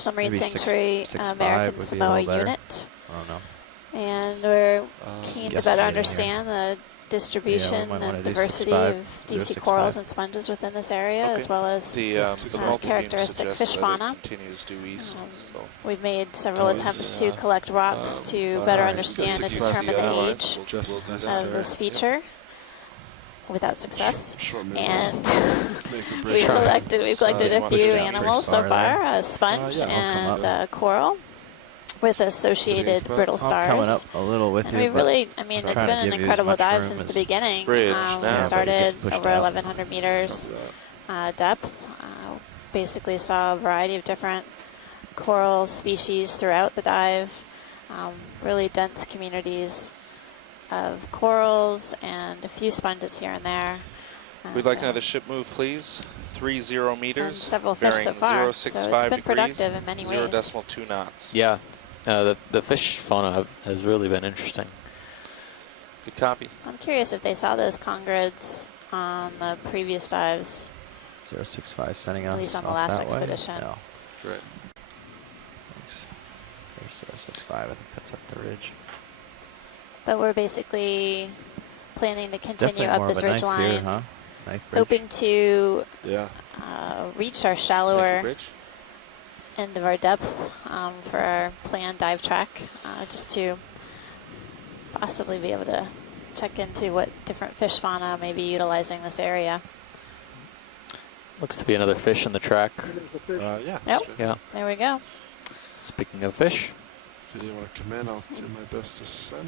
National Marine Maybe Sanctuary 6'5" American would be a Samoa little better. unit. I don't know. And we're keen to guessing better here. understand the distribution might wanna and do diversity 6'5", of deep-sea 0.65. corals and sponges within this area, as well as the mobile beam characteristic suggests fish that it fauna. continues due east. So We've made several Always, attempts to collect rocks to better understand and determine the age Just as of this feature without success. And Make a we've collected a So few you wanna animals push so down far, a sponge yeah, and coral with associated brittle I'm coming stars. up a little with And you. we but really, I mean, I'm it's trying to been an give you as incredible much dive room since the as- beginning. Bridge, We now. started Pushed over out. 1,100 meters depth. Basically saw a variety of different coral species throughout the dive. Really dense communities of corals and a few sponges here and there. we'd like another ship move, please. 30 meters. And several fish so bearing far, so 065 it's been degrees, productive in many ways. 0.2 knots. Yeah, the fish fauna has really been interesting. Good copy. I'm curious if they saw those congrids on the previous dives. 065 sending us At least on the off last that way. expedition. No. Great. Thanks. There's 065. I think that's up the ridge. But we're basically planning to It's continue definitely up more this of a knife ridge here, line, huh? Knife ridge. hoping to Yeah. reach our Thank you, shallower Bridge. end of our depth for our planned dive track, just to possibly be able to check into what different fish fauna may be utilizing this area. Looks to be another fish in the track. Yeah. Yep. Yeah. There we go. Speaking of fish, If you want to come in, I'll do my best to center.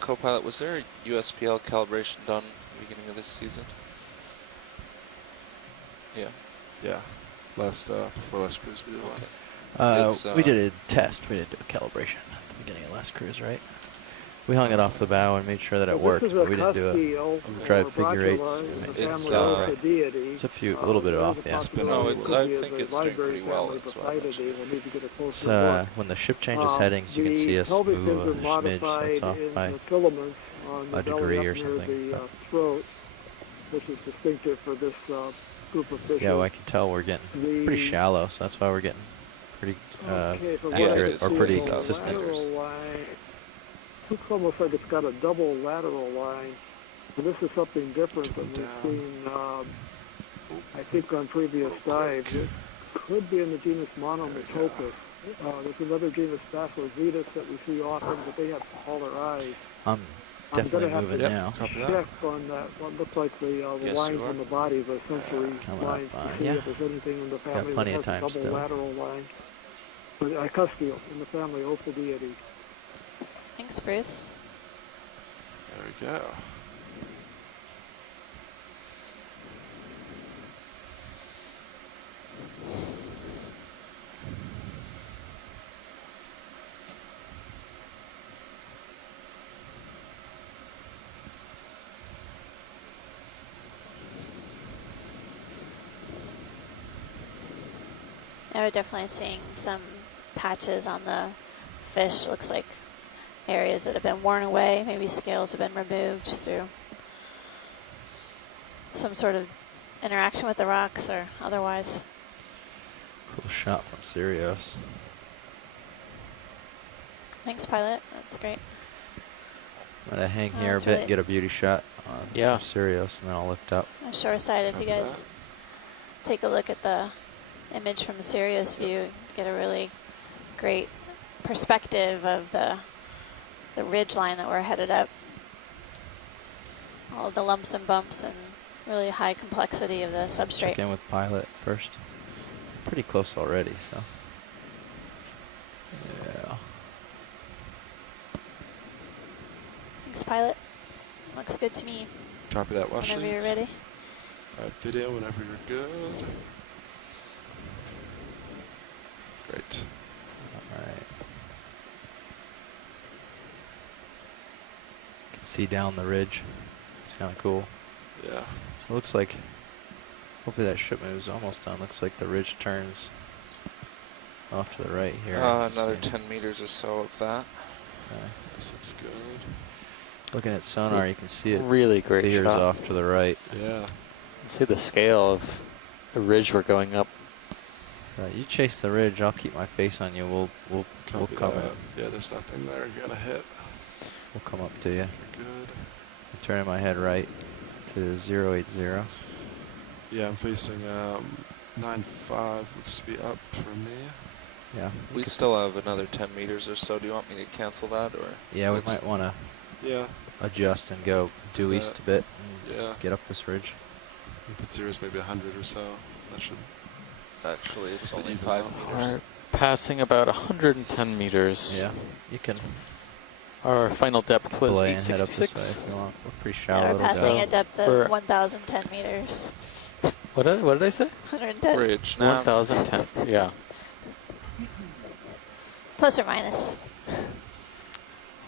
Co-pilot, was there a USPL calibration done at the beginning of this season? Yeah. Yeah. Before last cruise we did one. It's, we did a test. We did a calibration at the beginning of last cruise, right? We hung it off the bow and made sure that it worked, but we didn't do a drive figure eights. It's, It's a little bit off, yeah. No, I think it's doing pretty well. That's why I mentioned it. It's, when the ship changes headings, you can see us move a smidge that's off by a degree or something. Throat, which is distinctive for this group of fish. Yeah, well, I can tell we're getting pretty shallow, so that's why we're getting pretty accurate or pretty consistent. Looks almost like it's got a double lateral line. And this is something different than we've seen, I think, on previous dives. It could be in the genus Monomotopus. There's another genus, Basilozetus, that we see often, but they have smaller eyes. I'm definitely moving now. Copy that. Check on that. What looks like the Yes, lines you are. on the body, the sensory Coming up lines, to fine. see Yeah. if there's anything in the family plenty that of has time a double still. lateral line. But Icustio in the family Ophidiidae. Thanks, Bruce. There we go. Yeah, we're definitely seeing some patches on the fish. Looks like areas that have been worn away. Maybe scales have been removed through some sort of interaction with the rocks or otherwise. Cool shot from Sirius. Thanks, pilot. That's great. I'm gonna hang here a that's bit, really- and get a beauty shot on Yeah. Sirius, and then I'll lift up. Shore side, if you Copy guys take a look at the image from Sirius view, get a really great perspective of the ridge line that we're headed up. All the lumps and bumps and really high complexity of the Check substrate. in with pilot first. Pretty close already, so. Yeah. Thanks, pilot. Looks good to me. Copy that, wash Whenever you're leads. ready. Video whenever you're good. Great. Alright. Can see down the ridge. It's kind of cool. Yeah. So it looks like, hopefully that ship moves almost done. Looks like the ridge turns off to the right here. Another See. 10 meters or so of that. This looks good. Looking at sonar, you can see it really great veers shot. off to the right. Yeah. See the scale of a ridge we're going up. You chase the ridge. I'll keep my face on you. We'll Copy come that. in. Yeah, there's nothing there you're gonna hit. We'll come up to you. You're good. I'm turning my head right to 080. Yeah, I'm facing 9.5. Looks to be up for me. Yeah. We still have another 10 meters or so. Do you want me to cancel that, or? Yeah, we might want to Yeah. adjust and go due Do east that. a bit and Yeah. get up this ridge. We put zeros maybe 100 or so. That should. Actually, it's only Even 5 out. meters. We're passing about 110 meters. Yeah, you can Our final depth was belay and head up this way 866. if you want. We're pretty shallow. Yeah, we're it'll passing go. a depth For- of 1,010 meters. What did I say? 110. Bridge now. 1,010. Yeah. Plus or minus.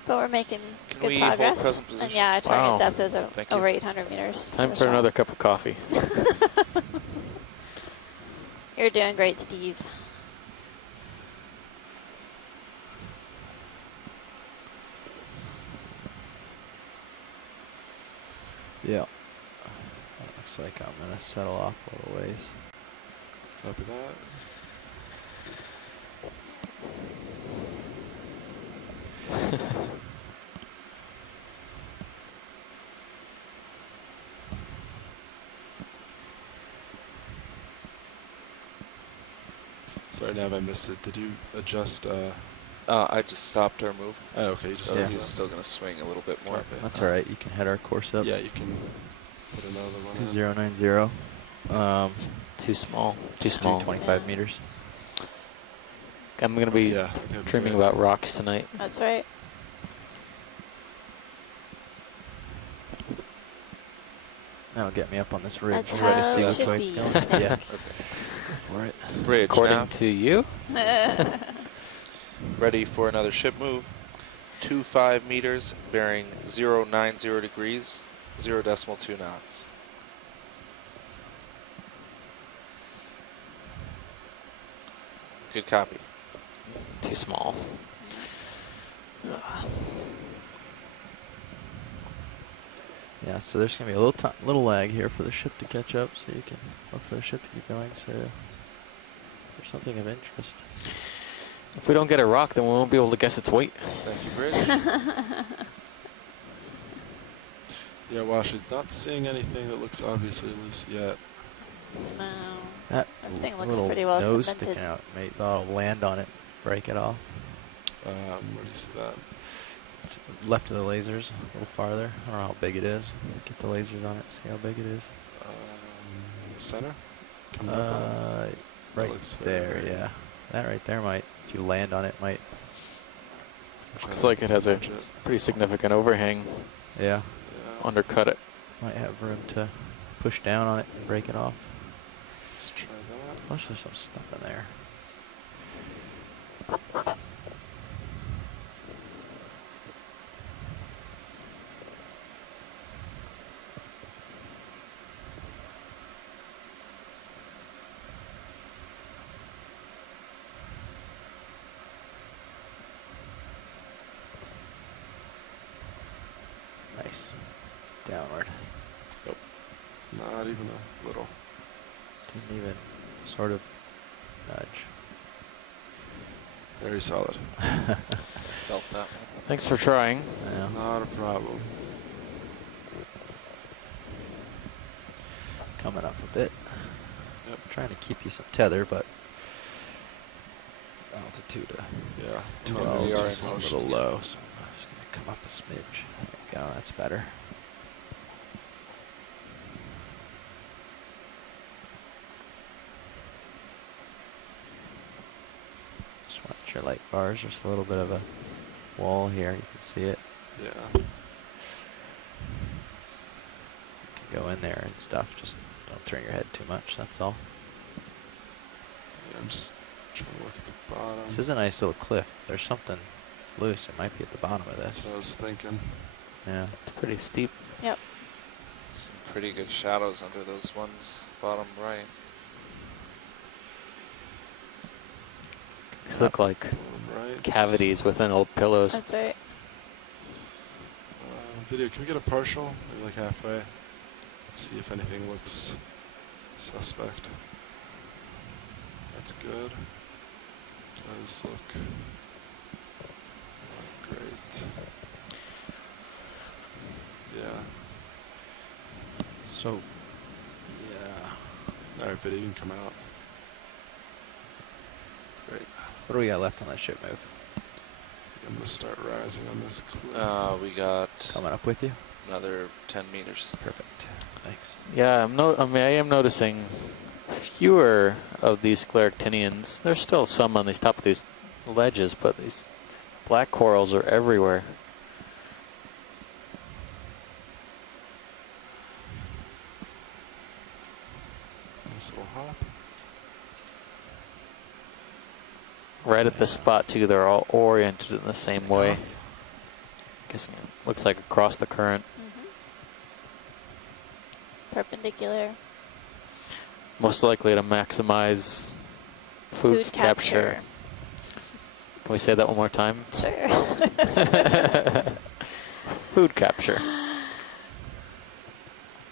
But we're making Can good we hold progress. present And position? yeah, our target Wow. depth is Thank you. over 800 meters. Time the for shot. another cup of coffee. You're doing great, Steve. Yeah. That looks like I'm going to settle off a little ways. Copy that. Sorry, Nav, I missed it. Did you adjust? I just stopped our move. Oh, okay. You just So Yeah. he's still going to swing a little bit more. Copy. That's all right. You can head our course up. Yeah, you can put another one in. 090. Too small. Too small. 25 Yeah. meters. I'm going to be Yeah. okay, dreaming great. about rocks tonight. That's right. That'll get me up on this ridge. That's You ready to how see it which should way it's be. going? Yeah. Okay. For it. Bridge According now. to you? Ready for another ship move. 25 meters, bearing 090 degrees, 0.2 knots. Good copy. Too small. Yeah, so there's going to be a little lag here for the ship to catch up, so you can, or for the ship to keep going, so there's something of interest. If we don't get a rock, then we won't be able to guess its weight. Thank you, Bridge. Yeah, Washington's not seeing anything that looks obviously loose yet. No. That Everything looks little pretty well nose cemented. sticking out, mate, that'll land on it, break it off. Where do you see that? Left of the lasers, a little farther. I don't know how big it is. Get the lasers on it, see how big it is. Center? Coming up on it? That Right looks very there, big. yeah. That right there might, if you land on it, might, Looks like it has a pretty significant overhang. yeah, Yeah. Undercut it. might have room to push down on it and break it off. Let's try that. Plus there's some stuff in there. Nice. Downward. Not even a little. Didn't even sort of nudge. Very solid. Felt that one. Thanks for trying. Yeah. Not a problem. Coming up a bit. Yep. Trying to keep you some tether, but altitude Yeah. 12 we are is in a motion little again. low, so I'm just going to come up a smidge. There you go, that's better. Just watch your light bars. There's a little bit of a wall here. You can see it. Yeah. You can go in there and stuff. Just don't turn your head too much. That's all. Yeah, I'm just trying to look at the bottom. This is a nice little cliff. There's something loose. It might be at the bottom of That's this. what I was thinking. Yeah. It's pretty steep. Yep. Some pretty good shadows under those ones bottom right. These look like Right. cavities within old pillows. That's right. Video, can we get a partial? Maybe like halfway. Let's see if anything looks suspect. That's good. Does look great. Yeah. So, yeah. All right, video, you can come out. Great. What do we got left on that ship move? I'm gonna start rising on this cliff. We got Coming up with you. another 10 meters. Perfect. Thanks. Yeah, I am noticing fewer of these Scleractinians. There's still some on the top of these ledges, but these black corals are everywhere. Nice little hop. Right at this spot too, they're all oriented in the same way. Guessing it looks like across the current. Perpendicular. Most likely to maximize food capture. Can we say that one more time? Sure. Food capture.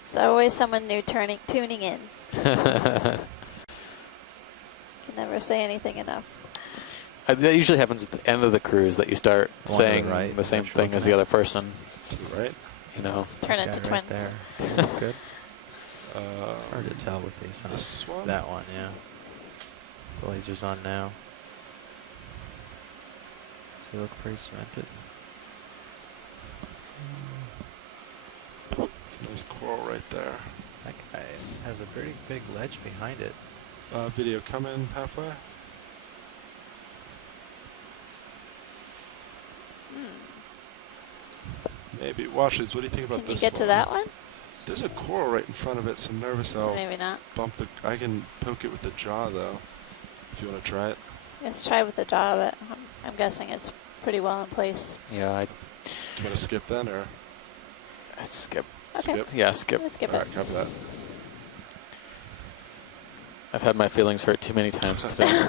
There's always someone new tuning in. Can never say anything enough. That usually happens at the end of the cruise, that you start One to the saying right, the same which thing one as can the I- other person. To the right. You know. Turn That into guy right twins. there. Good. Uh, Hard to tell with these, huh? This one? That one, yeah. The laser's on now. So they look pretty cemented. It's a nice coral right there. That guy has a pretty big ledge behind it. Video, come in halfway. Maybe. Watch this. What do you think about Can you this get one? to that one? There's a coral right in front of it, so I'm nervous So I'll maybe not. bump the... I can poke it with the jaw, though, if you want to try it. Let's try with the jaw, but I'm guessing it's pretty well in place. Yeah, Do you want to skip then, or...? I'd skip. Okay. Skip? Yeah, skip. Let's skip All it. right, copy that. I've had my feelings hurt too many times today.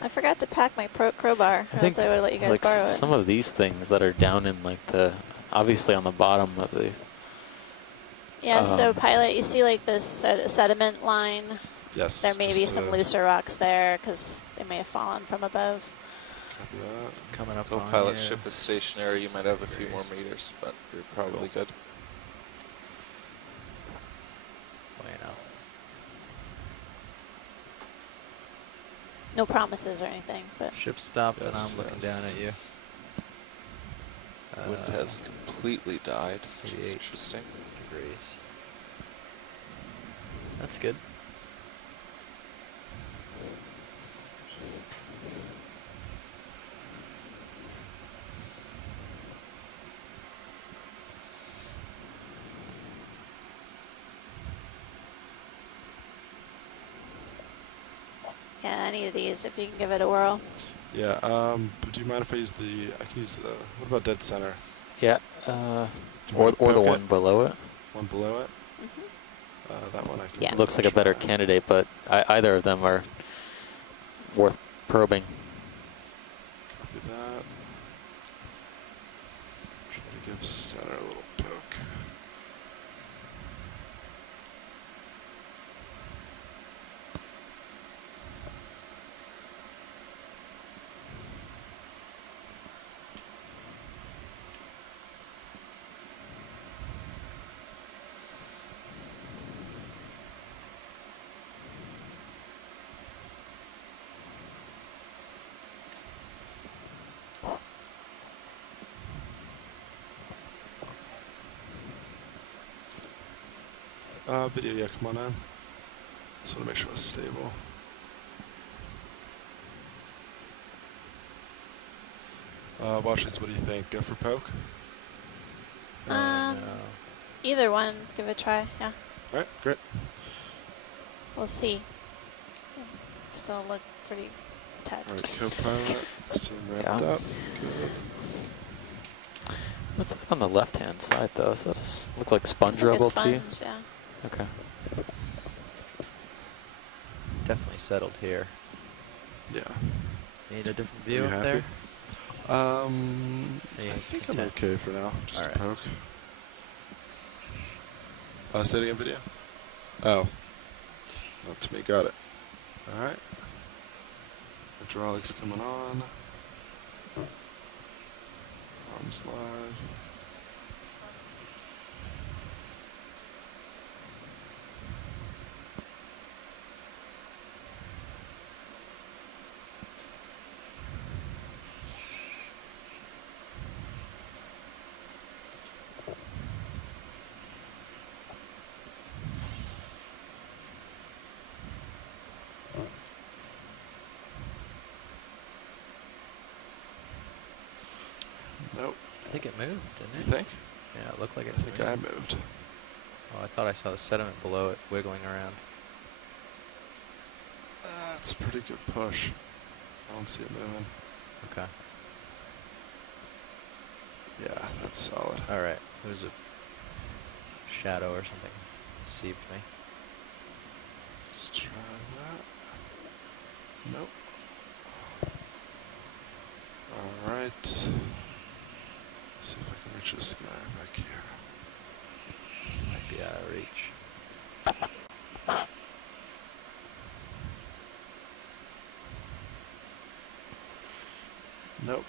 I forgot to pack my crowbar. I think I would have let you guys like borrow it. some of these things that are down in like the, obviously on the bottom of the, Yeah, so um, pilot, you see like this sediment line. Yes. There may be just, some looser rocks there because they may have fallen from above. Copy that. Coming up on Co-pilot you. ship is stationary. You might have a few more meters, but you're probably good. Bueno. No promises or anything, but Ship stopped and Yes, I'm looking yes. down at you. Wind has completely died, which is 88 interesting. degrees. That's good. yeah, any of these, if you can give it a whirl. Yeah, but do you mind if I use the... I can use the... What about dead center? yeah, Do you or want to the poke one it? below it. One below it? Mm-hmm. That one I can... Yeah. Looks like a better try. candidate, but either of them are worth probing. Copy that. Try to give center a little poke. Video, yeah, come on in. Just want to make sure it's stable. Watch this, what do you think? Go for poke? Um, no. Either one, give it a try. Yeah, Alright, great. we'll see. Still look pretty attached. Alright, co-pilot. Seem wrapped Yeah. up. Good. What's that on the left-hand side, though? Does that look like sponge It's like a rubble to you? sponge, yeah. Okay. Definitely settled here. Yeah. Need a different Are view you up happy? there? Are you I think I'm content? okay for now. Just a Alright. poke. Say it again, video? Oh. Up to me, got it. Alright. Hydraulics coming on. Arms live. Nope. I think it moved, You didn't it? think? Yeah, it looked like it I think I moved. Oh, I thought I saw the sediment below it wiggling around. That's a pretty good push. I don't see it moving. Okay. Yeah, that's solid. All right. It was a shadow or something. Deceived me. Let's try that. Nope. Alright. See if I can reach this guy back here. Might be out of reach. Nope.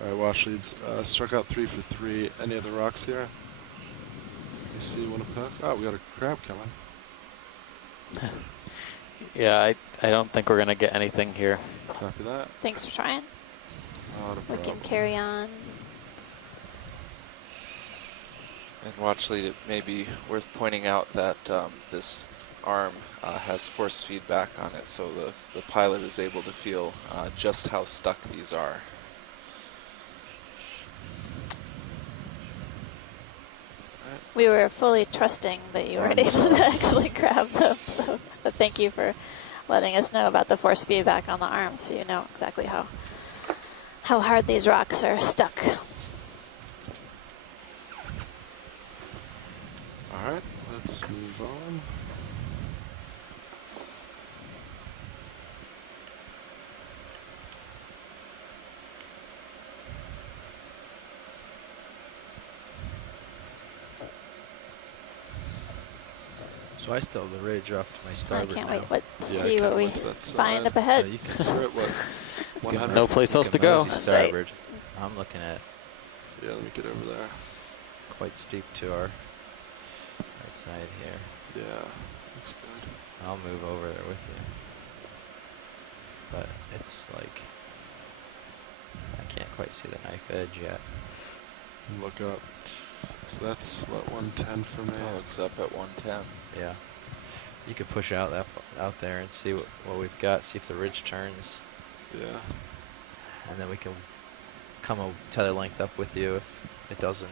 Alright, wash leads. Struck out 3 for 3. Any other rocks here? You see one to pick? Oh, we got a crab coming. Yeah, I don't think we're going to get anything here. Copy that. Thanks for trying. Not a We problem. can carry on. And watch lead, it may be worth pointing out that this arm has force feedback on it, so the pilot is able to feel just how stuck these are. We were fully trusting that you weren't able to actually grab them, so but thank you for letting us know about the force feedback on the arm, so you know exactly how hard these rocks are stuck. Alright, let's move on. So I still have the ridge off to my I starboard can't now. wait to Yeah, I see kinda what we went to that find side. up ahead. So you can So we're at what? you 100? can No place else to you can go. mosey That's right. starboard. I'm looking at Yeah, let me get over there. quite steep to our right side here. Yeah, looks good. I'll move over there with you. But it's like, I can't quite see the knife edge yet. Look up. So that's what, 110 for me. That looks up at 110. Yeah. You could push out out there and see what we've got, see if the ridge turns, Yeah. and then we can come a tether length up with you if it doesn't.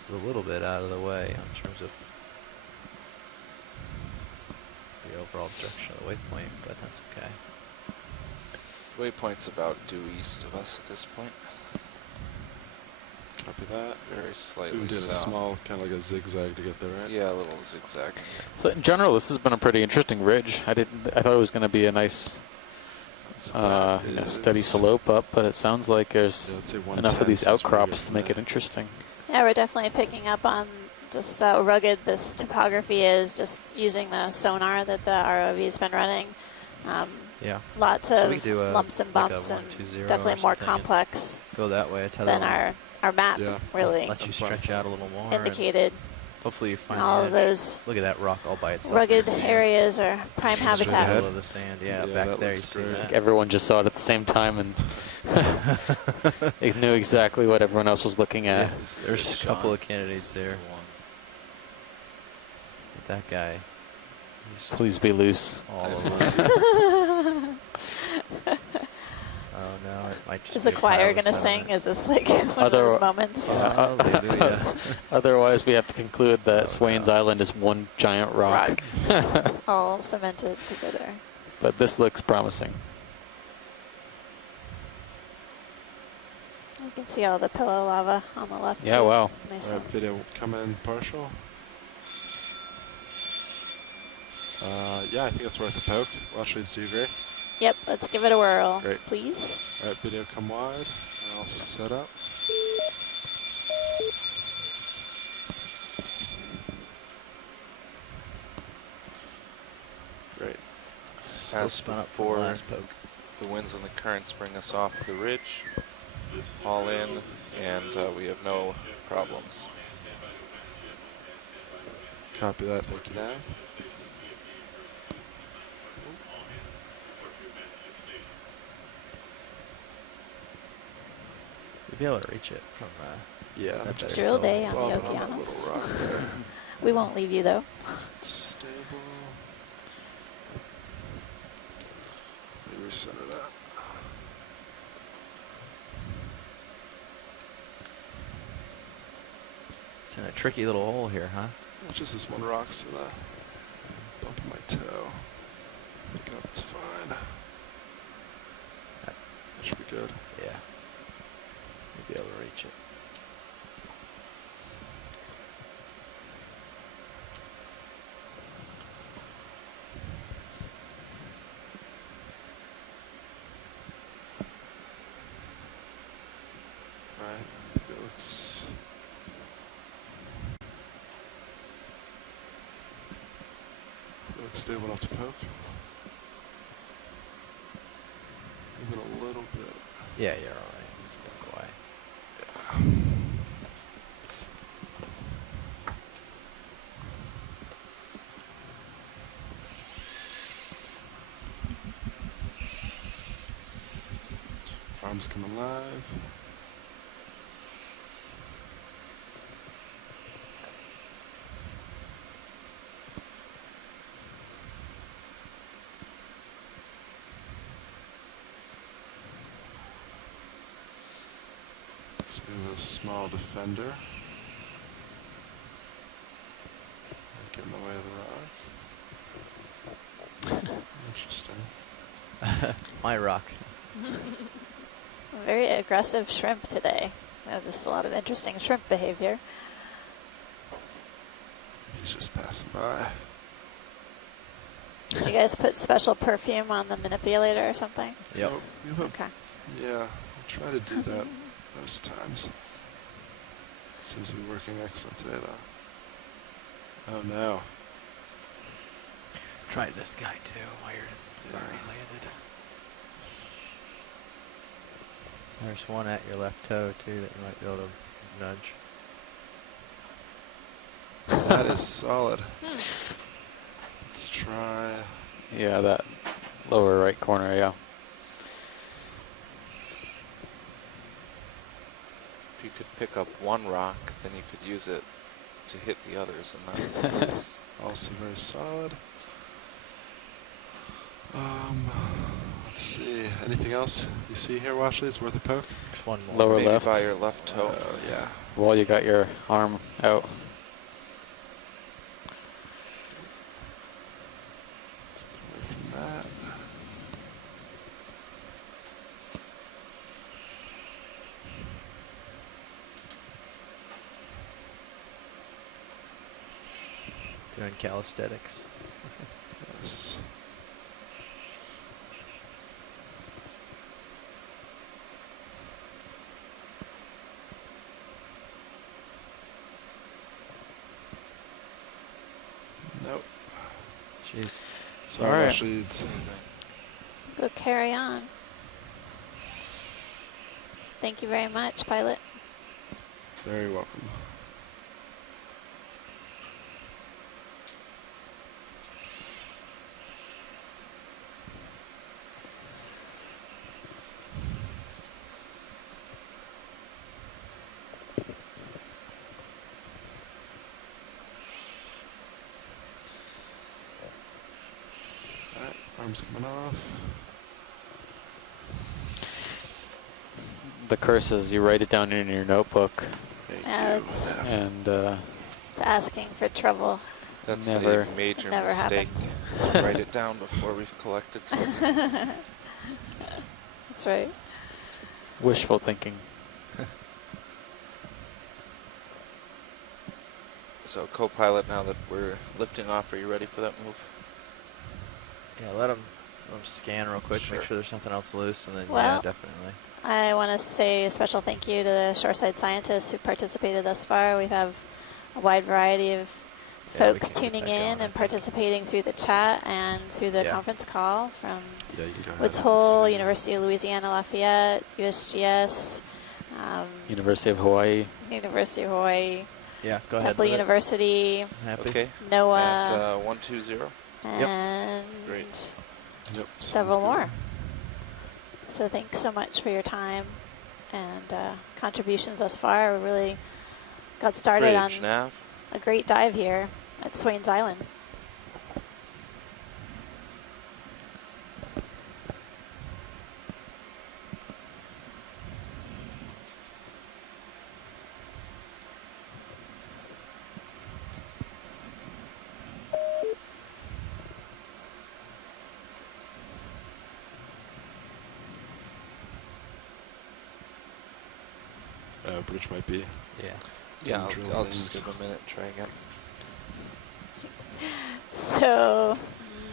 It's a little bit out of the way in terms of the overall direction of the waypoint, but that's okay. Waypoint's about due east of us at this point. Copy that. Very slightly We did a south. small, kind of like a zigzag to get there, right? Yeah, a little zigzag. So in general, this has been a pretty interesting ridge. I thought it was going to be a nice, steady slope up, but it sounds like Yeah, there's let's say 110, enough of these so it's pretty outcrops good to make from it interesting. Yeah, we're definitely picking up on just how rugged this topography is, just using the sonar that the ROV has been running. Yeah. Lots So we of do a, lumps and like a bumps and 120 or definitely more something and complex Go that way, a tether than length. our map Yeah. really Let you stretch out a little more. and indicated. Hopefully you find All the of edge. those Look at that rock all by itself. rugged in the sand. areas are prime Straight ahead. habitat. Middle of the sand, yeah, Yeah, back that there you looks see great. that. Everyone just saw it at the same time and they knew exactly what everyone else was looking at. Yeah, there's a couple of candidates there. But that guy, he's just Please be loose. all over us. Oh no, it might just Is be the a choir pile of going to sediment. sing? Is this like one of Other- those moments? Hallelujah. Otherwise, we have to conclude that Oh, Swain's no. Island is one giant rock. All cemented together. But this looks promising. You can see all the pillow lava on the left. Yeah, too. wow. It's nice Alright, and video come in partial. Yeah, I think it's worth a poke. Watch leads, do you agree? Yep, let's give it a whirl, Great. please. Alright, video come wide. I'll set up. Still As spun up from before, the last poke. the winds and the currents bring us off the ridge, haul in, and we have no problems. Copy that. Thank you, Nav. You'll be able to reach it from. Yeah. That's just Drill day on the bobbing that Okeanos. little rock there. We won't leave you though. Stable. Let me recenter that. It's in a tricky little hole here, huh? Just this one rock's in a bump in my toe. Pick up, it's fine. That Should be good. Yeah. You'll be able to reach it. Right. It looks stable enough to poke. Even a little bit. Yeah, you're alright. Just poke away. Arms coming live. Let's do a small defender. Get in the way of the rock. Interesting. My rock. Very aggressive shrimp today. Just a lot of interesting shrimp behavior. He's just passing by. Did you guys put special perfume on the manipulator or something? Yep. Oh, you have Okay. yeah, I'll try to do that most times. Seems to be working excellent today, though. Oh no. Try this guy too while you're already landed. There's one at your left toe too that you might be able to nudge. That is solid. Let's try. Yeah, that lower right corner, yeah. If you could pick up one rock, then you could use it to hit the others and not miss. Also very solid. Let's see. Anything else you see here, Washley? It's worth a poke? There's one more. Lower Maybe left. by your left toe. Yeah. While you got your arm out. Let's get away from that. Doing calisthenics. Yes. Nope. Jeez. So All right. Washley, it's Go carry on. Thank you very much, pilot. very welcome. Alright, arms coming off. The curses, you write it down in your notebook, Thank Yeah, you. it's- and It's asking for trouble. That's Never- a major Never mistake. happens. To write it down before we've collected something. That's right. wishful thinking. So, co-pilot, now that we're lifting off, are you ready for that move? Yeah, let them scan real quick, Sure. make sure there's nothing else loose, and then yeah, Well- definitely. I want to say a special thank you to the shoreside scientists who participated thus far. We have a wide variety of Yeah, we folks can get tuning that going, in I and think. participating through the chat and through the Yeah. conference call from Yeah, you can go ahead. Woods and Hole, see. University of Louisiana Lafayette, USGS, University of Hawaii. University of Hawaii, Yeah, go ahead. Temple with it. University, Happy. Okay. NOAA, At 120. and Great. Yep, several sounds good. more. So thanks so much for your time and contributions thus far. We really got started on Bridge, nav. a great dive here at Swains Island. Bridge might be. Yeah. Yeah, drill I'll just things. give a minute and try again. So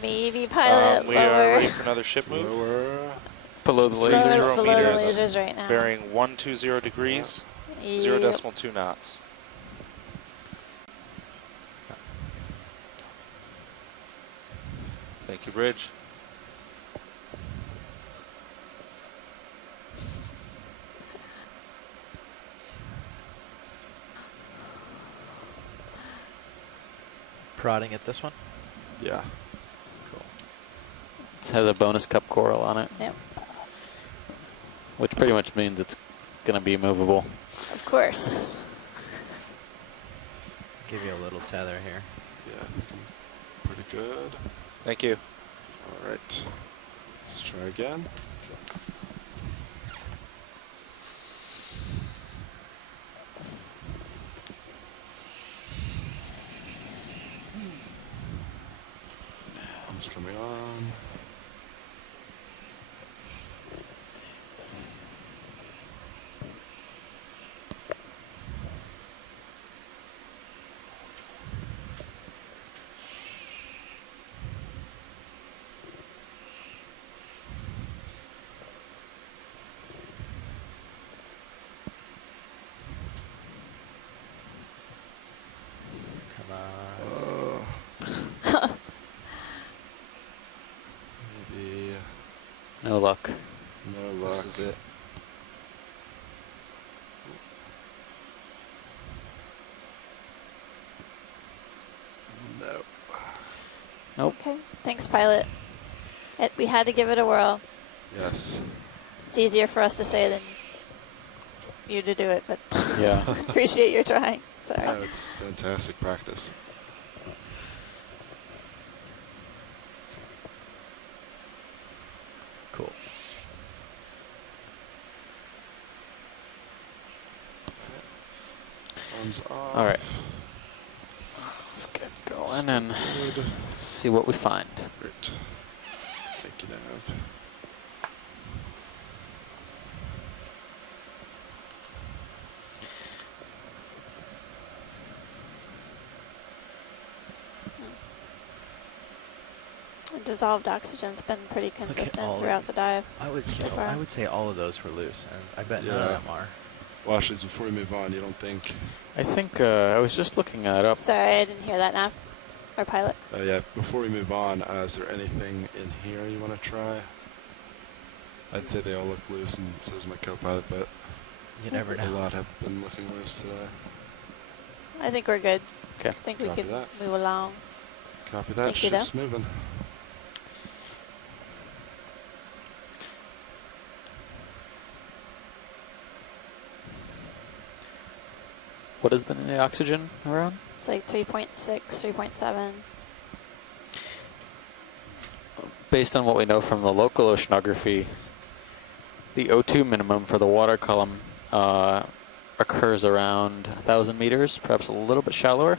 maybe pilot We are lower. ready for another ship move. Lower. Below the Lower, lasers. 0 below the meters. lasers right now. Bearing 120 degrees, Yep. 0.2 knots. Thank you, Bridge. Prodding at this one. Yeah. Cool. It has a bonus cup coral on it, Yep, which pretty much means it's going to be movable. of course. Give you a little tether here. Yeah, looking pretty good. Thank you. All right. Let's try again. Arms coming on. Come on. Maybe No luck. no luck. This is it. No. Nope. Okay, thanks, pilot. We had to give it a whirl. Yes. It's easier for us to say than you to do it, but Yeah. appreciate your trying. Sorry. No, it's fantastic practice. Cool. Arms off. All right. Let's get going and Good. see what we find. Great. Thank you, Nav. Dissolved oxygen's been pretty all consistent of throughout these. the dive. I would say all of those were loose, and I bet none of Yeah. them are. Washes, before we move on, you don't think? I think I was just looking that up. Sorry, I didn't hear that now. Our pilot. Yeah, before we move on, is there anything in here you want to try? I'd say they all look loose, and so does my co-pilot, but You never a know. lot have been looking loose today. I think we're good. Okay. I think we Copy can that. move along. Copy that. Thank you, Ship's moving. What has been in the oxygen around? It's like 3.6, 3.7. Based on what we know from the local oceanography, the O2 minimum for the water column occurs around 1,000 meters, perhaps a little bit shallower.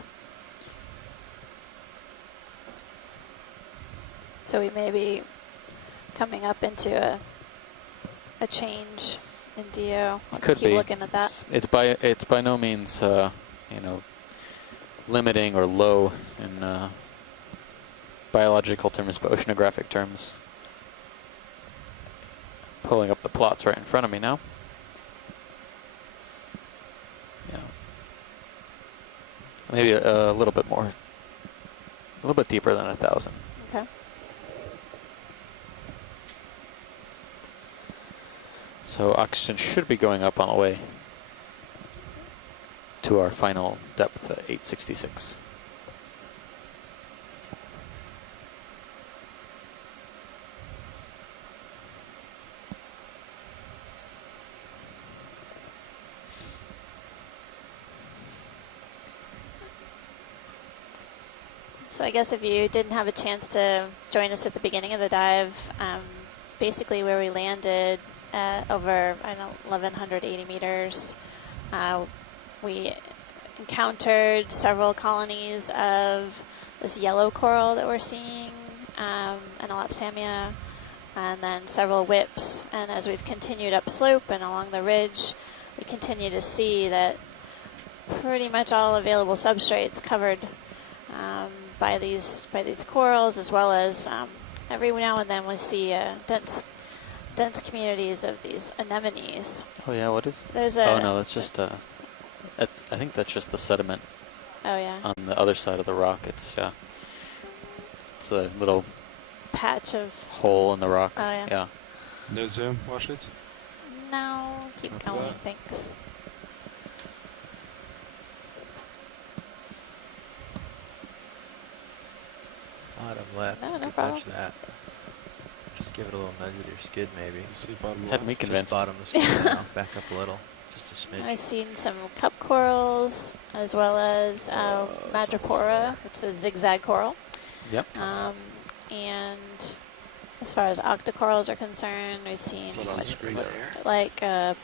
So we may be coming up into a change in DO. I'll Could keep be. looking at that. It's by no means limiting or low in biological terms, but oceanographic terms. Pulling up the plots right in front of me now. Yeah. Maybe a little bit more A little bit deeper than 1,000. Okay. So oxygen should be going up on the way to our final depth at 866. So I guess if you didn't have a chance to join us at the beginning of the dive, basically where we landed at over, I don't know, 1,180 meters, we encountered several colonies of this yellow coral that we're seeing, Anelopsamia, and then several whips. And as we've continued upslope and along the ridge, we continue to see that pretty much all available substrates covered by these corals, as well as every now and then we see dense communities of these anemones. Oh yeah, what is? There's a Oh no, that's just that's, I think that's just the sediment oh yeah on the other side of the rock. It's it's a little patch of hole in the rock. oh yeah. Yeah. No zoom, Washleeds? No, keep Copy going. that. Thanks. Bottom left. No, you no could problem. touch that. Just give it a little nudge with your skid, maybe. You see bottom Had left? me Just convinced. bottom the skid now. Back up a little. Just a smidge. I've seen some cup corals, as well as it's almost Madrepora, there. which is a zigzag coral. Yep. And as far as octocorals are concerned, we've seen It's not on screen there. like Is that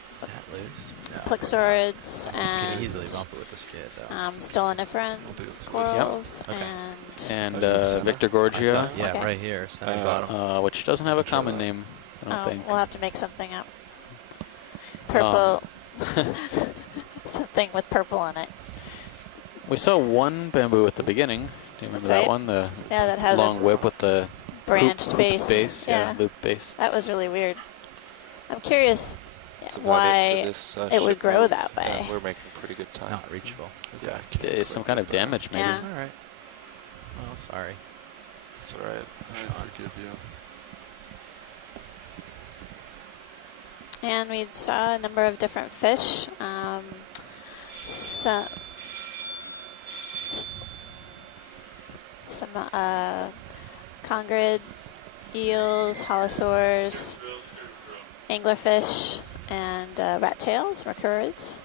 loose? No. Plexaurids You can easily and bump it with the skid, though. stoloniferans, think it's loose. corals, Yep. Okay. and And It's center. Victor Gorgia, Yeah, Okay. right here, center bottom. which doesn't have a Control common that. name, I don't think. we'll have to make something up. Purple, something with purple in it. We saw one bamboo at the beginning. Do you remember That's that right. one? The Yeah, that has long a whip with the branched hooped base. Yeah, loop base. That was really weird. I'm curious That's about why it, for this, it would ship grow move. that way. Yeah, we're making pretty good time. Not reachable. Yeah, I can't It's some quite kind of get that. damage, maybe. Yeah. All right. Well, sorry. It's alright. I forgive you. And we saw a number of different fish. Some congrid eels, holosaurs, anglerfish, and rat tails, mercurids,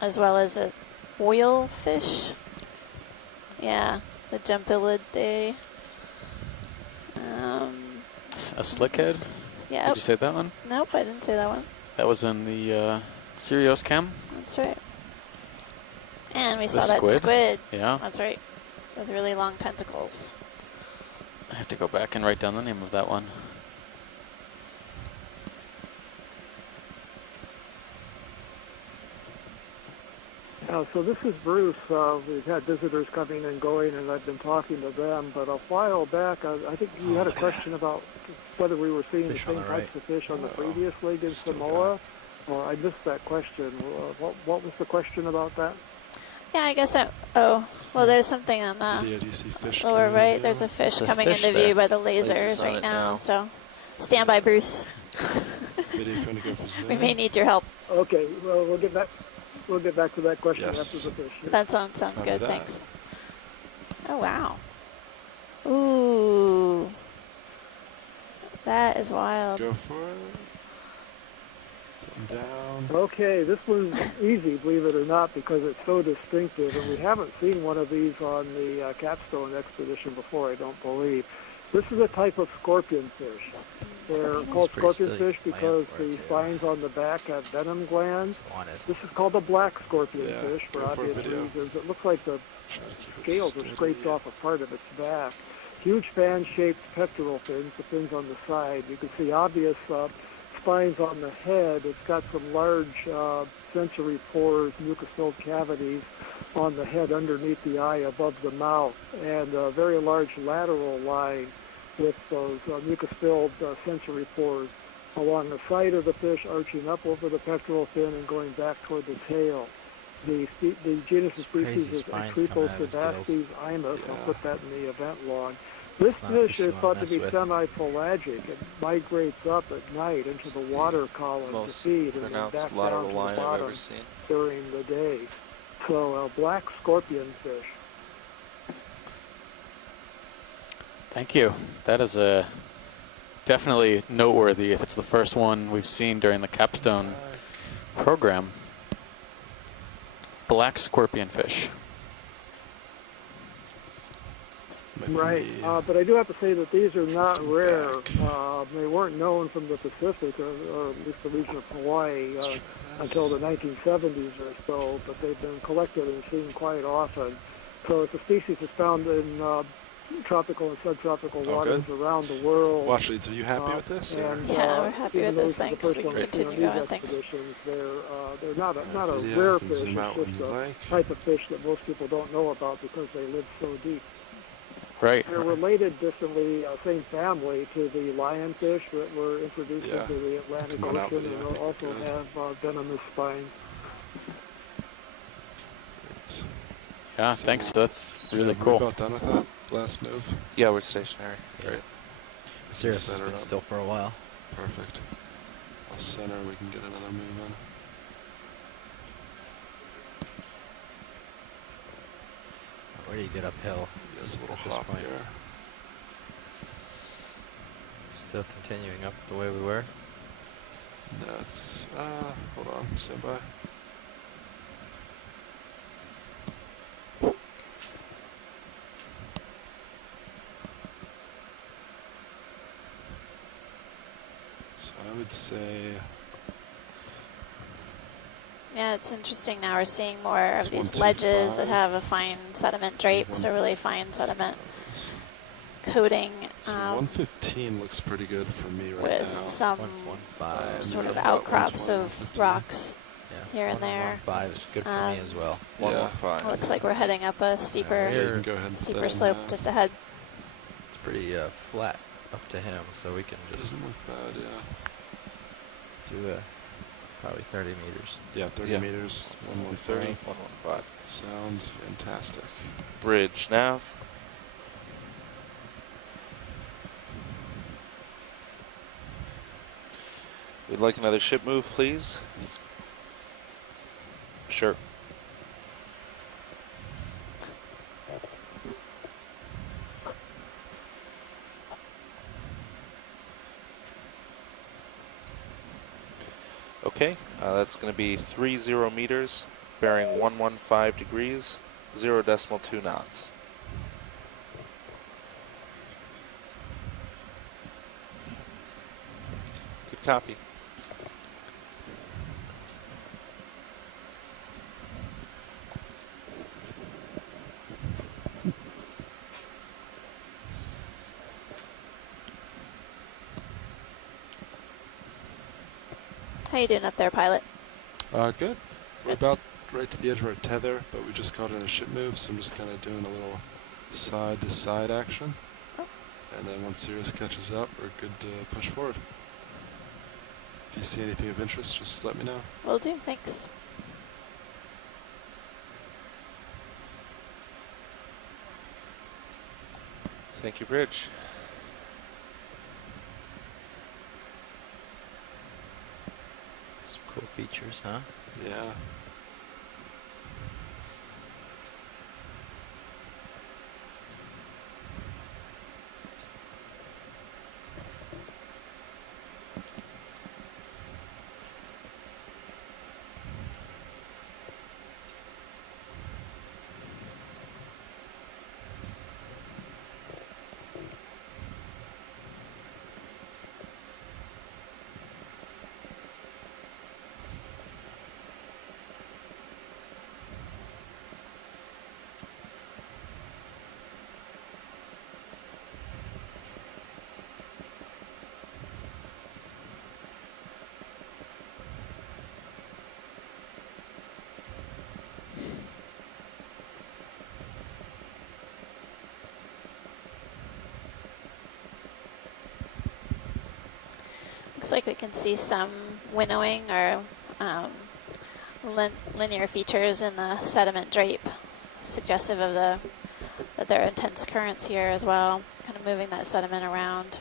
as well as a oil fish. Yeah, the Jumpilidae. A slickhead? Yeah. Did you say that one? Nope, I didn't say that one. That was in the Sirius cam? That's right. And we The saw that squid? squid. Yeah. That's right. With really long tentacles. I have to go back and write down the name of that one. So this is Bruce. We've had visitors coming and going, and I've been talking to them. But a while back, I think you had a question about whether we were seeing Fish the on same the types right. of fish on the previous league in Still Samoa, or I missed that question. What was the question about that? Yeah, I guess well, there's something on the Video, do you see fish lower coming right. in There's a view? fish There's a coming fish into there. view by the Lasers lasers on right it now. now. So stand by, Bruce. Video, if you want to go for zoom. We may need your help. Okay, well, we'll get back to that question Yes. after the fish. That sounds Copy good. that. Thanks. Oh wow. Ooh. That is wild. Go for it. Down. Okay, this one's easy, believe it or not, because it's so distinctive, and we haven't seen one of these on the Capstone expedition before, I don't believe. This is a type of scorpion fish. They're called pretty scorpion silly. fish Land because for it, the too. spines on the back have venom glands. Wanted. This is called a black scorpion Yeah, fish for go for a obvious video. reasons. It looks like the Try to keep it scales are steady. scraped off a part of its back. Huge fan-shaped pectoral fins, the fins on the side. You can see obvious spines on the head. It's got some large sensory pores, mucus-filled cavities on the head underneath the eye above the mouth, and a very large lateral line with those mucus-filled sensory pores along the side of the fish, arching up over the pectoral fin and going back toward the tail. The genus and Crazy species is spines coming out of his gills. Acrypos imus. I'll Yeah. put that in the event log. This It's not fish fish you is wanna thought to mess be with. semi-pelagic. It migrates up at night into the water column to Most feed and then pronounced back lateral down to the line I've bottom ever seen. during the day. So a black scorpion fish. Thank you. That is definitely noteworthy if it's the first one we've seen during the capstone program. Black scorpion fish. Maybe Right, but I do have to say that these are not Looking rare. back. They weren't known from the Pacific, or at least the region of Hawaii, Let's try this. until the 1970s or so, but they've been collected and seen quite often. So it's a species that's found in tropical and subtropical Oh, waters good. around the world. Watch leads, are you happy with this? or- And, Yeah, we're happy even with though this. this is the Thanks. first We one can we've seen on continue these going. Thanks. expeditions, they're not a Video, rare you can fish. zoom out It's when just you a like. type of fish that most people don't know about because they live so deep. Right. They're related distantly, same family, to the lionfish that were introduced Yeah. into the Atlantic Come on out, Ocean video, I and think also we're good. have venomous spines. Great. Yeah, So, thanks. That's really We're cool. about done with that last move. Yeah, we're stationary. Yeah. Right. Cirrus has Center been up. still for a while. Perfect. I'll center, we can get another move in. Where do you get uphill? There's a little at this hop point? here. Still continuing up the way we were. No, it's, hold on, stand by. So I would say, Yeah, it's interesting now. We're seeing more It's of these 125. ledges that have a fine sediment drape, so really fine sediment coating so um, 115 looks pretty good for me right with now. some 115. sort of about outcrops 120, of 115. rocks Yeah. here and there. 115 is good for me as well. Yeah. 115. Looks like we're heading up a steeper, Yeah, you can go ahead and set steeper in slope now. just ahead. It's pretty flat up to him, so we can just Doesn't look bad, yeah. do probably 30 meters. Yeah, 30 Yeah. meters, 130, 115. 115. Sounds fantastic. Bridge nav. We'd like another ship move, please. Sure. Okay, that's going to be 30 meters, bearing 115 degrees, 0.2 knots. Good copy. How you doing up there, pilot? Good. We're about right to the edge of our tether, but we just caught in a ship move, so I'm just kind of doing a little side-to-side action. Oh. And then once Cirrus catches up, we're good to push forward. If you see anything of interest, just let me know. Will do. Thanks. Thank you, Bridge. Some cool features, huh? Yeah. Looks like we can see some winnowing or linear features in the sediment drape, suggestive of that there are intense currents here as well, kind of moving that sediment around.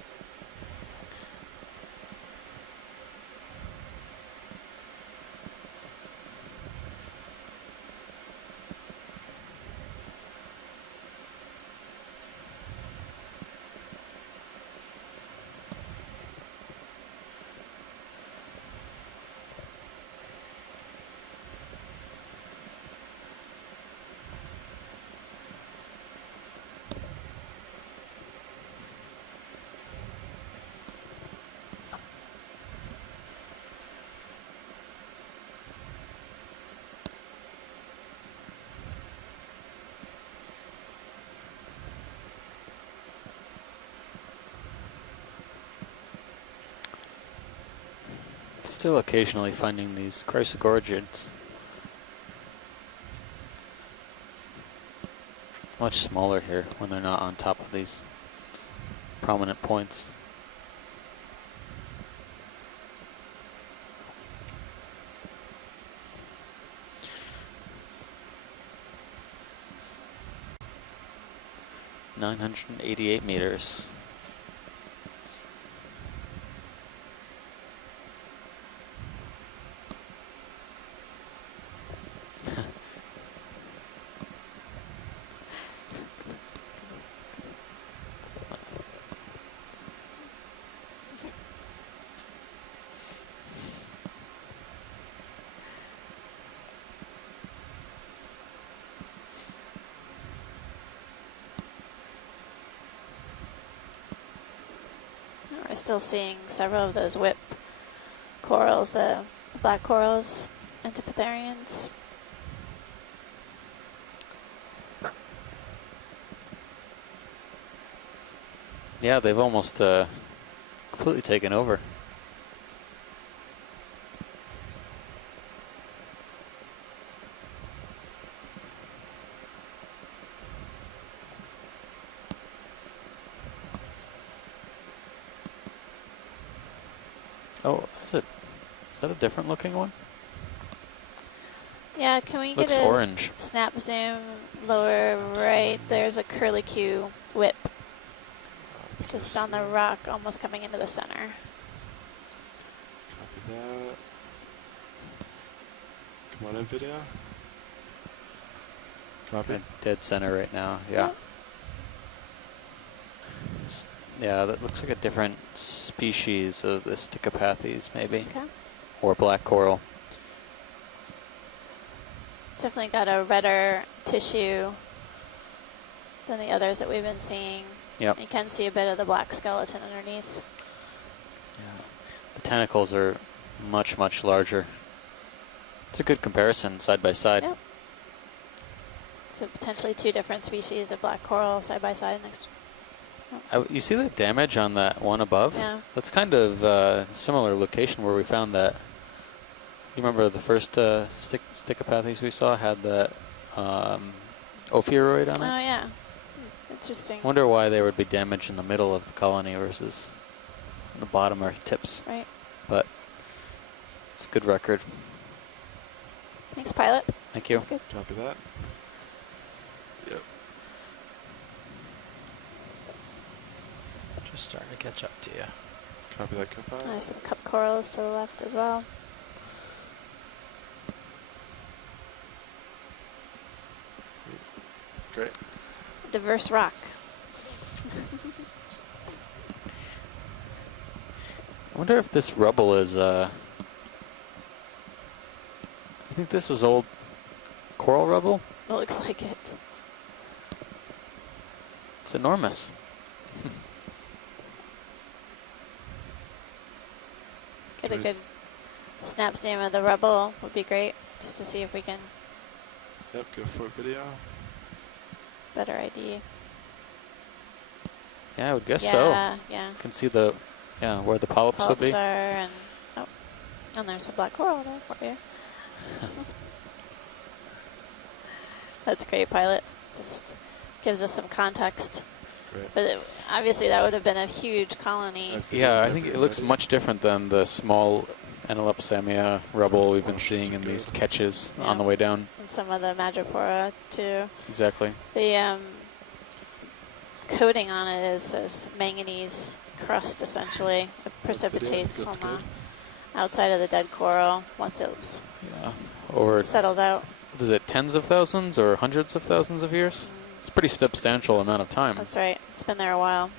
Still occasionally finding these chrysogorgids. Much smaller here when they're not on top of these prominent points. $988 meters. We're still seeing several of those whip corals, the black corals, Antipitherians. Yeah, they've almost completely taken over. Oh, is that a different looking one? Yeah, can we Looks get a orange. snap zoom lower right? There's a curlicue whip just on the rock, almost coming into the center. Copy that. Come on in, video. Copy. Dead center right now, yeah. Yep. Yeah, that looks like a different species of the Stichopathes, maybe. Okay. Or black coral. Definitely got a redder tissue than the others that we've been seeing. Yep. You can see a bit of the black skeleton underneath. Yeah. The tentacles are much, much larger. It's a good comparison, side by side. Yep. So potentially two different species of black coral side by side next. You see the damage on that one above? Yeah. That's kind of similar location where we found that. You remember the first Stichopathes we saw had that ophiuroid on Oh it? yeah. Interesting. Wonder why there would be damage in the middle of the colony versus the bottom or tips. Right. But it's a good record. Thanks, pilot. Thank you. That's good. Copy that. Yep. Just starting to catch up to you. Copy that, Copilot. There's some cup corals to the left as well. Great. Diverse rock. I wonder if this rubble is, you think this is old coral rubble? It looks like it. It's enormous. Get a good snap zoom of the rubble would be great, just to see if we can Yep, go for video. better ID. Yeah, I would guess yeah, so. yeah. Can see the, where the polyps would Polyps be. are, and there's a black coral there for you. That's great, pilot. Just gives us some context. Great. But obviously that would have been a huge colony. Yeah, I think it looks much different than the small Analepsamia rubble we've been Washleds seeing are in these good. catches Yeah. on the way down. And some of the Madrepora too. Exactly. The coating on it is this manganese crust essentially. It precipitates That's on good. the outside of the dead coral once it Yeah. Or settles out. is it tens of thousands or hundreds of thousands of years? It's a pretty substantial amount of time. That's right. It's been there a while.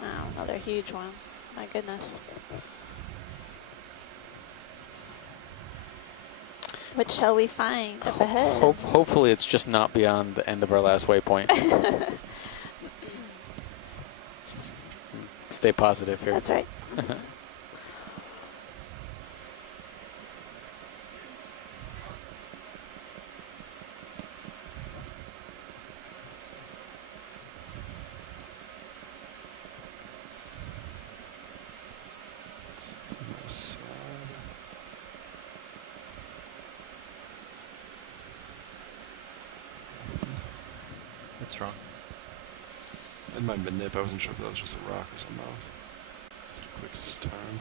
Wow, another huge one. My goodness. What shall we find up ahead? Hopefully it's just not beyond the end of our last waypoint. Stay positive here. That's right. Nice. What's wrong? In my mid-nip, I wasn't sure if that was just a rock or something else. It's a quick turn.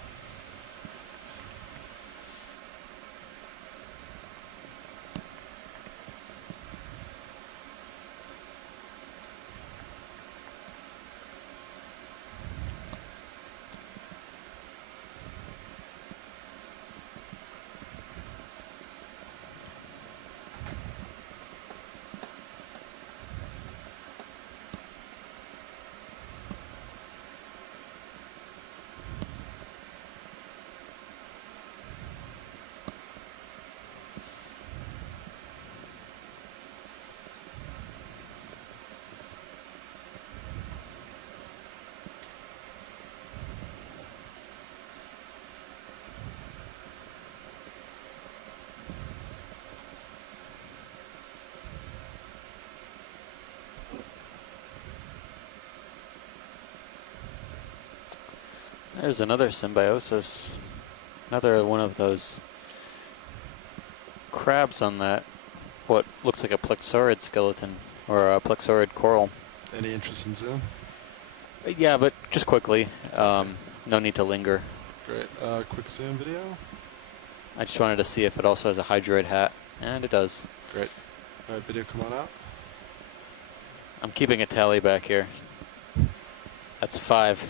There's another symbiosis. Another one of those crabs on that, what looks like a plexaurid skeleton or a plexaurid coral. Any interest in Zoom? Yeah, but just quickly. No need to linger. Great. Quick Zoom video. I just wanted to see if it also has a hydroid hat, and it does. Great. All right, video, come on out. I'm keeping a tally back here. That's 5.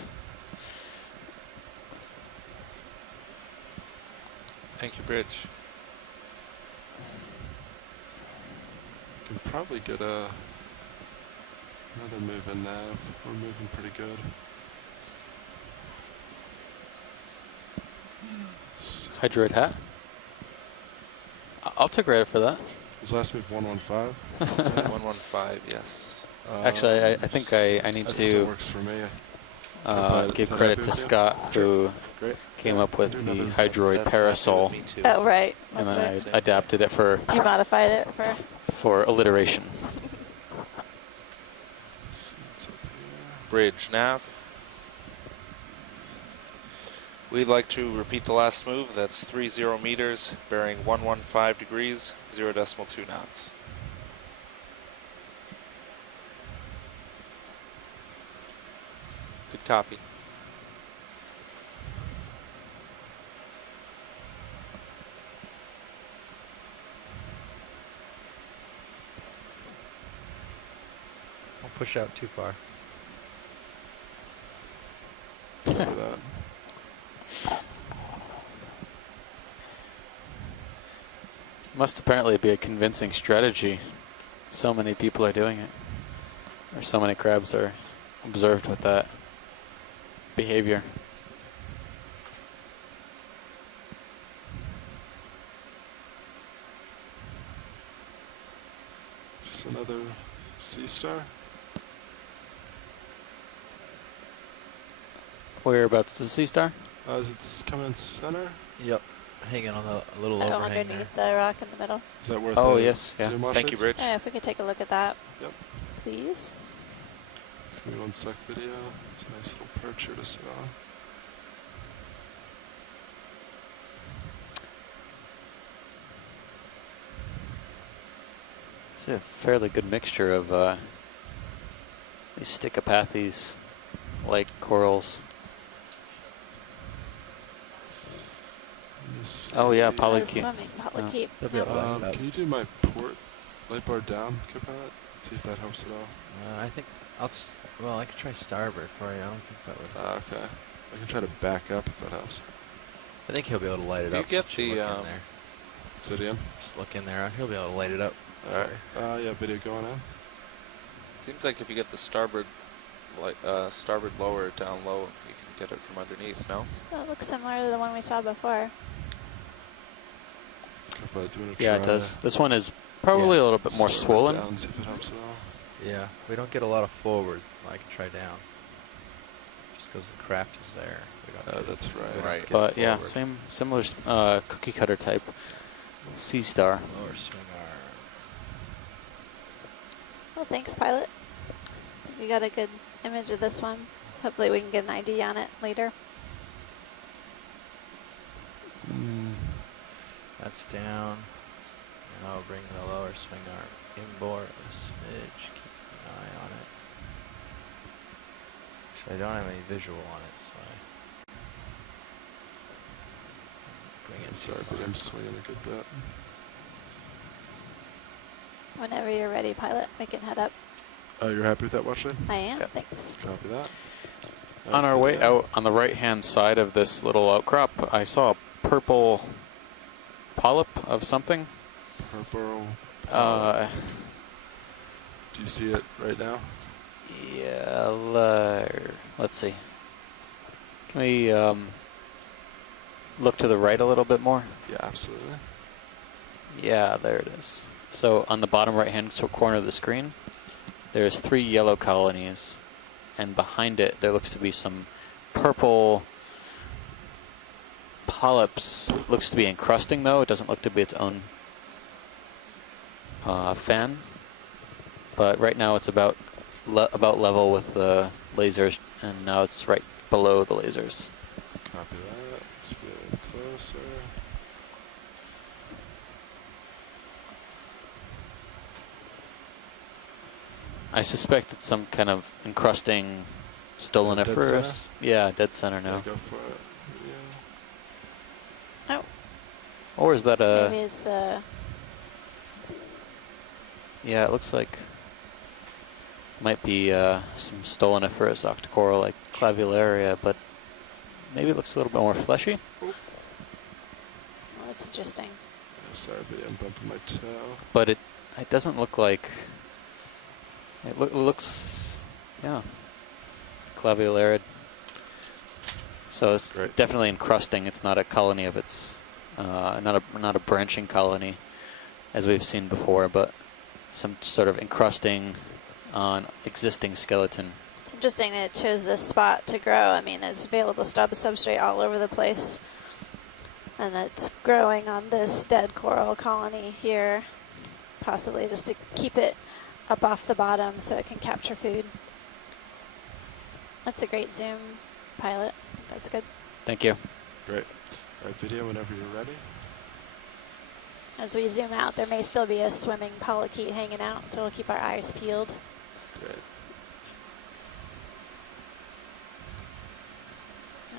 Thank you, Bridge. Can probably get another move in nav. We're moving pretty good. Hydroid hat? I'll take credit for that. His last move 115. 115, yes. Actually, I think I need that still to works for me. give Is that credit happy to with you? Scott, who Great. came up with Do the another- hydroid That's parasol, happy with me too. Oh, right. and That's then right. I adapted it for You modified it for. alliteration. See what's up here. Bridge, nav. We'd like to repeat the last move. That's 30 meters, bearing 115 degrees, 0.2 knots. Good copy. Don't push out too far. Look at that. Must apparently be a convincing strategy. So many people are doing it. Or so many crabs are observed with that behavior. Just another sea star. Whereabouts the sea star? Is it coming in center? Yep. Hanging on the little Oh, overhang there. underneath the rock in the middle. Is that worth Oh, the yes, yeah. zoom off Thank you, it? Bridge. Yeah, if we could take a look at that. Yep. Please. It's gonna be 1 sec video. It's a nice little perch here to sit on. It's a fairly good mixture of these Stichopathes like corals. Oh yeah, The polychaete. swimming polychaete. They'll be able to light it up. Can you do my port light bar down, Copilot? See if that helps at all. I think well, I could try starboard for you. I don't think that would. Okay. I can try to back up if that helps. I think he'll be able to light it If you up. get once you the, look in there. Is it in? Just look in there. He'll be able to light it up. All right. Yeah, video going on. Seems like if you get the starboard lower down low, you can get it from underneath. No. That looks similar to the one we saw before. Copilot doing a Yeah, try. it does. This one is probably a little bit more Slow it swollen. Down, see if it helps at all. Yeah, we don't get a lot of forward. I can try down. Just because the craft is there. We don't get- That's right. we don't Right. get But yeah, forward. similar cookie cutter type sea star. Lower swing arm. Well, thanks, pilot. We got a good image of this one. Hopefully we can get an ID on it later. That's down. And I'll bring the lower swing arm inboard a smidge. Keep an eye on it. Actually, I don't have any visual on it, so I bring it. Sorry, but I'm swinging a good bit. Whenever you're ready, pilot, we can head up. Oh, you're happy with that, Watchley? I am, Yeah. thanks. Copy that. On our way out on the right hand side of this little outcrop, I saw a purple polyp of something. Purple. Do you see it right now? Yeah, let's see. Can we look to the right a little bit more? Yeah, absolutely. Yeah, there it is. So on the bottom right hand corner of the screen, there's 3 yellow colonies, and behind it there looks to be some purple polyps. It looks to be encrusting though. It doesn't look to be its own fan. But right now it's about level with the lasers, and now it's right below the lasers. Copy that. Let's get closer. I suspect it's some kind of encrusting stoloniferous. Yeah, dead center Yeah, now. go for it. Yeah. Oh, Or is that maybe a... it's the... Yeah, it looks like... Might be some stoloniferous octocoral like clavularia, but maybe it looks a little bit more fleshy. Well, that's interesting. Yeah, sorry, but I'm bumping my toe. But it doesn't look like... It looks... Yeah. Clavularid. So it's Great. definitely encrusting. It's not a colony of its... not a branching colony, as we've seen before, but some sort of encrusting on existing skeleton. It's interesting that it chose this spot to grow. I mean, it's available substrate all over the place. And it's growing on this dead coral colony here, possibly just to keep it up off the bottom so it can capture food. That's a great zoom, pilot. That's good. Thank you. Great. All right, video whenever you're ready. As we zoom out, there may still be a swimming polychaete hanging out, so we'll keep our eyes peeled. Great.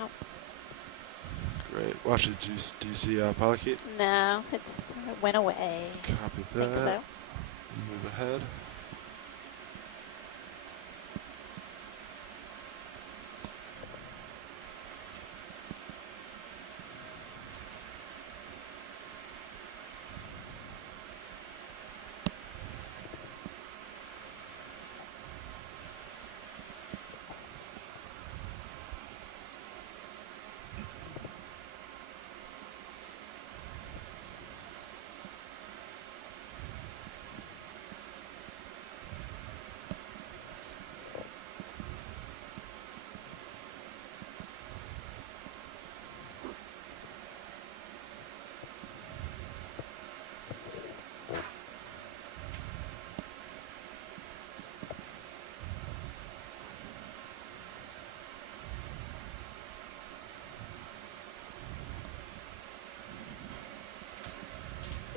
Oh, Great. Watch it. Do you see polychaete? no, it went away. Copy I think that. so. Move ahead.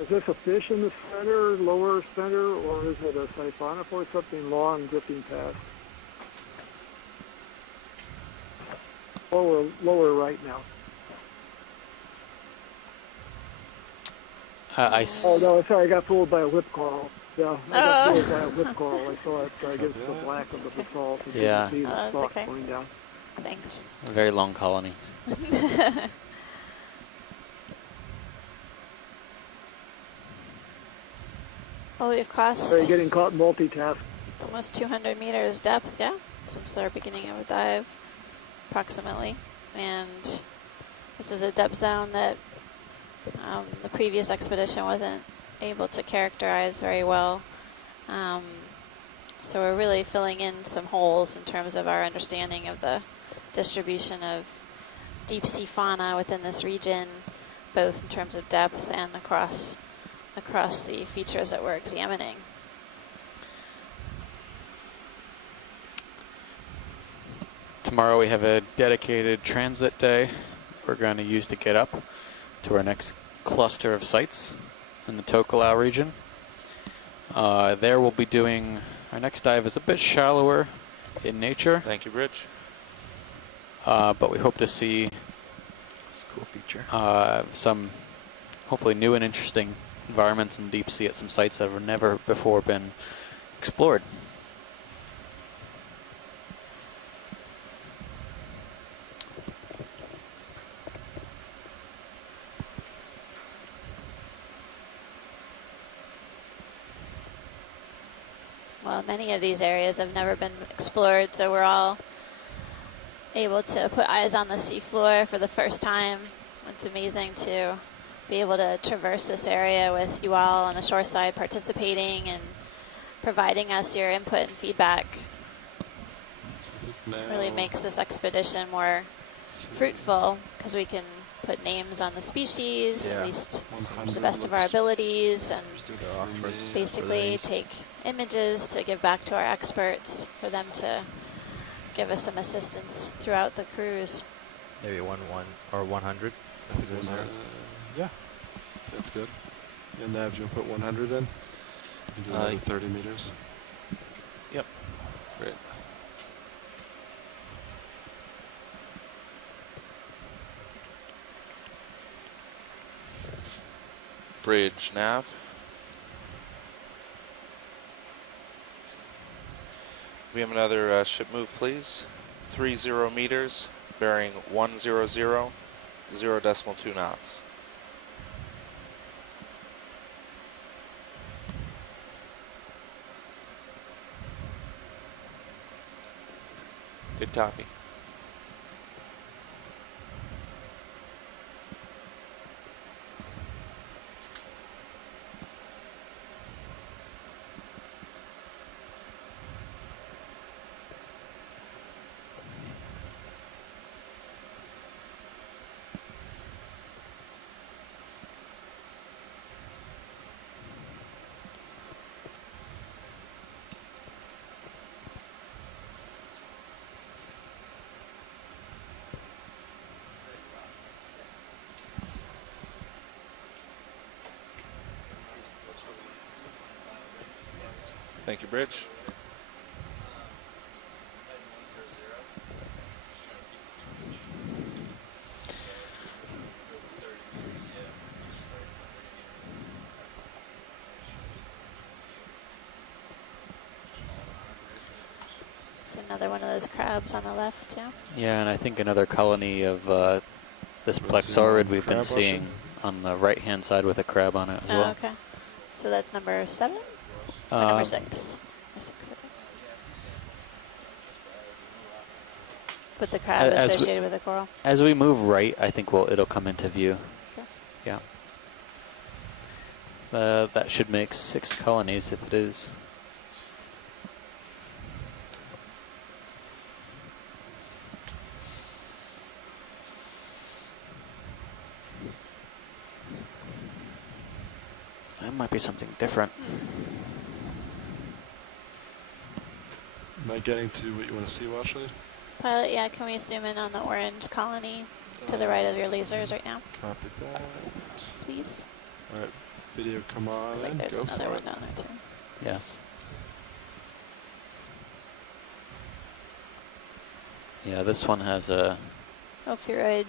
Is this a fish in the center, lower center, or is it a siphonophore, something long drifting past? Lower right now. Oh no, sorry, I got fooled by a whip coral. Yeah, I got fooled by a whip coral. I saw it against the black of the basalt. And Yeah. didn't see the that's stalk okay. going down. Thanks. A very long colony. Well, we've crossed Are you getting caught multitask? almost 200 meters depth, yeah, since our beginning of a dive, approximately. And this is a depth zone that the previous expedition wasn't able to characterize very well. So we're really filling in some holes in terms of our understanding of the distribution of deep sea fauna within this region, both in terms of depth and across the features that we're examining. Tomorrow we have a dedicated transit day we're going to use to get up to our next cluster of sites in the Tokelau region. There we'll be doing, our next dive is a bit shallower in nature, Thank you, Bridge. but we hope to see It's a cool feature. some hopefully new and interesting environments in the deep sea at some sites that have never before been explored. Well, many of these areas have never been explored, so we're all able to put eyes on the seafloor for the first time. It's amazing to be able to traverse this area with you all on the shoreside participating and providing us your input and feedback. Really makes this expedition more fruitful because we can put names on the species, Yeah. at least to the best of our abilities, and Go off for the basically east. take images to give back to our experts for them to give us some assistance throughout the cruise. Maybe 1 or 100. I think Is there 100. Yeah, that's good. And Nav, do you want to put 100 in? You do another 30 meters. Yep. Great. Bridge, Nav. We have another ship move, please. 30 meters, bearing 100, 0.2 knots. Good copy. Thank you, Bridge. It's another one of those crabs on the left, yeah. Yeah, and I think another colony of this Let's see plexaurid one we've been crab seeing watching. on the right-hand side with a crab on it as well. Okay. So that's number 7 or Um, number 6? Number 6, okay. With the crab As we- associated with the coral. As we move right, I think it'll come into view. Okay. Yeah. That should make 6 colonies if it is. That might be something different. Am I getting to what you want to see, Washley? Pilot, yeah, can we zoom in on the orange colony to the right of your lasers right now, Copy that. please? All right, Video, come on. Looks like there's Go another for one it. down there too. Yes. Yeah, this one has a Ophiuroid